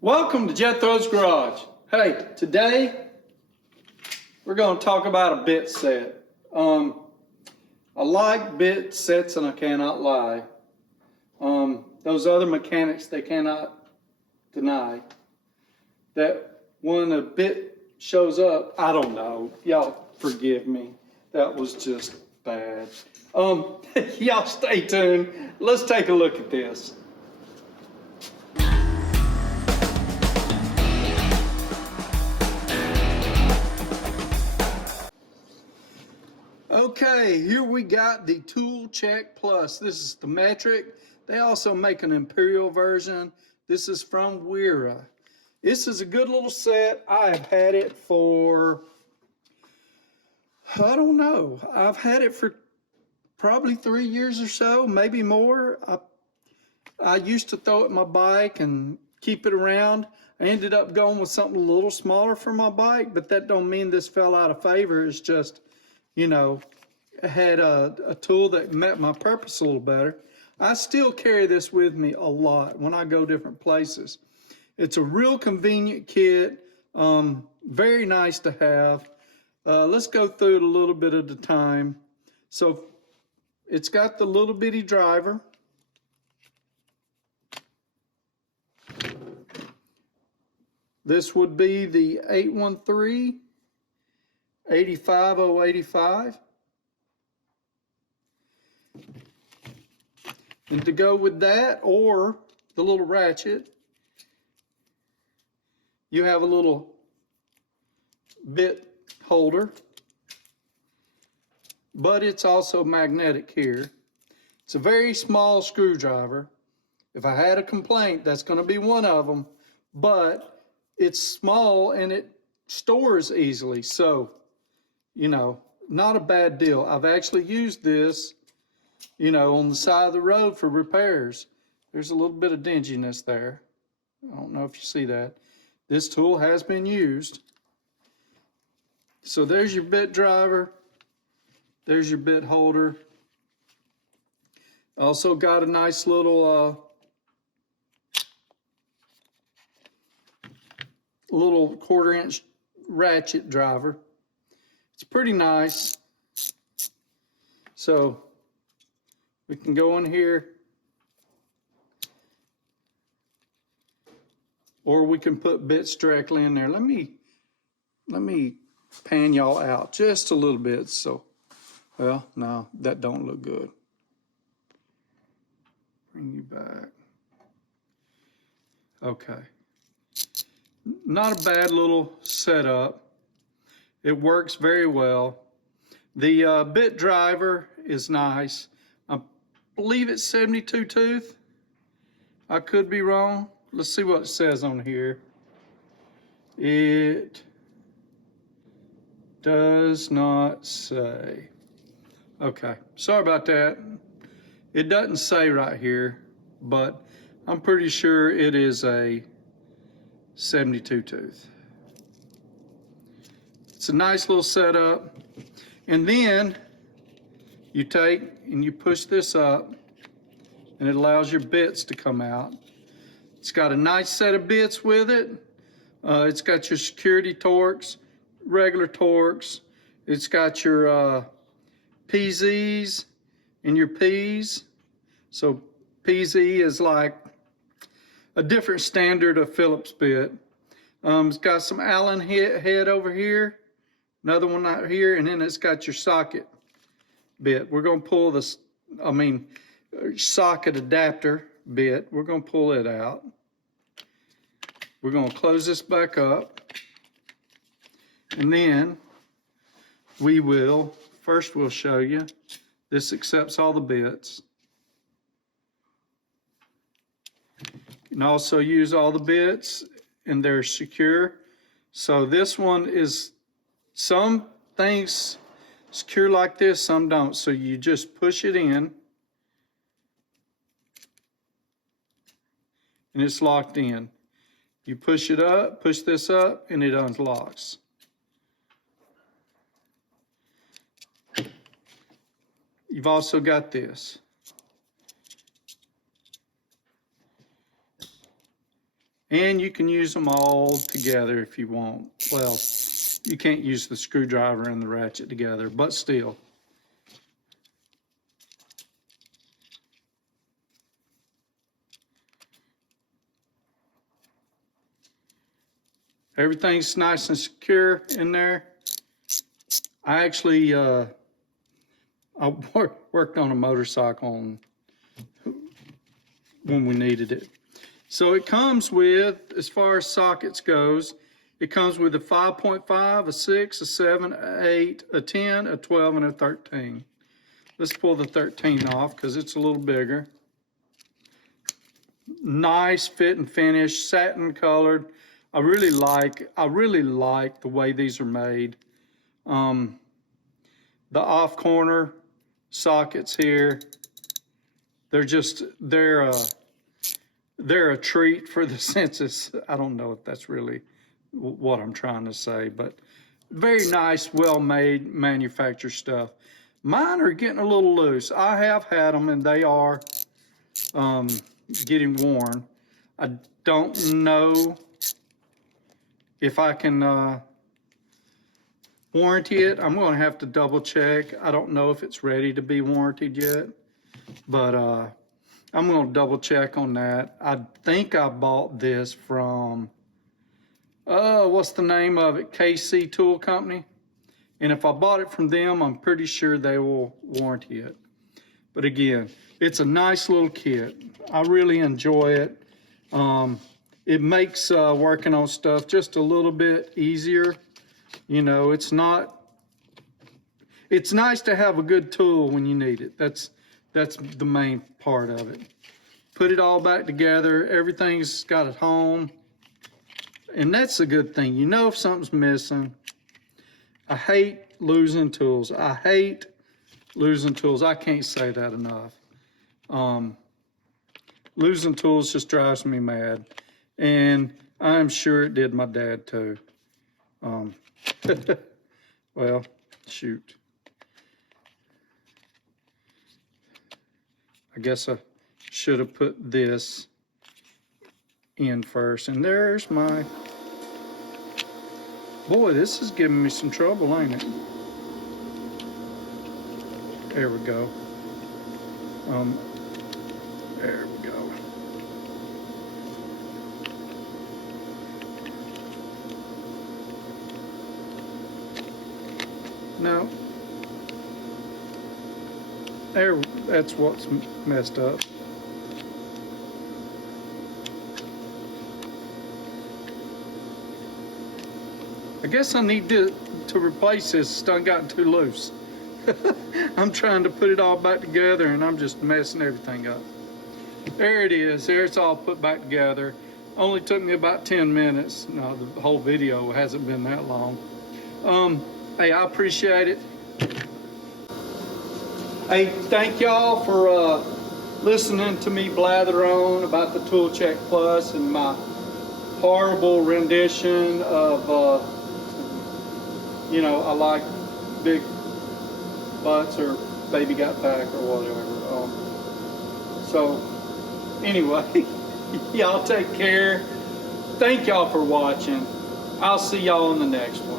Welcome to Jethro's Garage. Hey, today we're going to talk about a bit set. I like bit sets and I cannot lie. Those other mechanics, they cannot deny that when a bit shows up, I don't know, y'all forgive me. That was just bad. Y'all stay tuned. Let's take a look at this. Okay, here we got the Tool Check Plus. This is the metric. They also make an Imperial version. This is from Wera. This is a good little set. I have had it for, I don't know. I've had it for probably 3 years or so, maybe more. I used to throw it in my bike and keep it around. I ended up going with something a little smaller for my bike, but that don't mean this fell out of favor. It's just, you know, had a tool that met my purpose a little better. I still carry this with me a lot when I go different places. It's a real convenient kit, very nice to have. Let's go through it a little bit at a time. So it's got the little bitty driver. This would be the 813-85085. And to go with that, or the little ratchet, you have a little bit holder, but it's also magnetic here. It's a very small screwdriver. If I had a complaint, that's going to be one of them, but it's small and it stores easily. So, you know, not a bad deal. I've actually used this, you know, on the side of the road for repairs. There's a little bit of dinginess there. I don't know if you see that. This tool has been used. So there's your bit driver. There's your bit holder. Also got a nice little little 1/4 inch ratchet driver. It's pretty nice. So we can go in here, or we can put bits directly in there. Let me pan y'all out just a little bit. So, well, no, that don't look good. Bring you back. Okay. Not a bad little setup. It works very well. The bit driver is nice. I believe it's 72 tooth. I could be wrong. Let's see what it says on here. It does not say. Okay, sorry about that. It doesn't say right here, but I'm pretty sure it is a 72 tooth. It's a nice little setup. And then you take and you push this up and it allows your bits to come out. It's got a nice set of bits with it. It's got your security torques, regular torques. It's got your PZs and your Ps. So PZ is like a different standard of Phillips bit. It's got some Allen head over here, another one out here, and then it's got your socket bit. We're going to pull this, socket adapter bit. We're going to pull it out. We're going to close this back up. And then we will, first we'll show you, this accepts all the bits. You can also use all the bits and they're secure. So this one is, some things secure like this, some don't. So you just push it in and it's locked in. You push it up, push this up, and it unlocks. You've also got this. And you can use them all together if you want. Well, you can't use the screwdriver and the ratchet together, but still. Everything's nice and secure in there. I actually I worked on a motorcycle when we needed it. So it comes with, as far as sockets goes, it comes with a 5.5, a 6, a 7, a 8, a 10, a 12, and a 13. Let's pull the 13 off because it's a little bigger. Nice fit and finish, satin colored. I really like the way these are made. The off corner sockets here, they're a treat for the senses. I don't know if that's really what I'm trying to say, but very nice, well-made manufactured stuff. Mine are getting a little loose. I have had them and they are getting worn. I don't know if I can warranty it. I'm going to have to double check. I don't know if it's ready to be warranted yet, but I'm going to double check on that. I think I bought this from, what's the name of it? KC Tool Company. And if I bought it from them, I'm pretty sure they will warranty it. But again, it's a nice little kit. I really enjoy it. It makes working on stuff just a little bit easier. You know, it's nice to have a good tool when you need it. That's the main part of it. Put it all back together. Everything's got at home. And that's a good thing. You know if something's missing. I hate losing tools. I hate losing tools. I can't say that enough. Losing tools just drives me mad. And I'm sure it did my dad too. Well, shoot. I guess I should have put this in first. And there's my, boy, this is giving me some trouble, ain't it? There we go. There we go. No. There, that's what's messed up. I guess I need to replace this. It's done gotten too loose. I'm trying to put it all back together and I'm just messing everything up. There it is. There it's all put back together. Only took me about 10 minutes. No, the whole video hasn't been that long. Hey, I appreciate it. Hey, thank y'all for listening to me blather on about the Tool Check Plus and my horrible rendition of, you know, I like big butts or baby got back or whatever. So, anyway, y'all take care. Thank y'all for watching. I'll see y'all in the next one.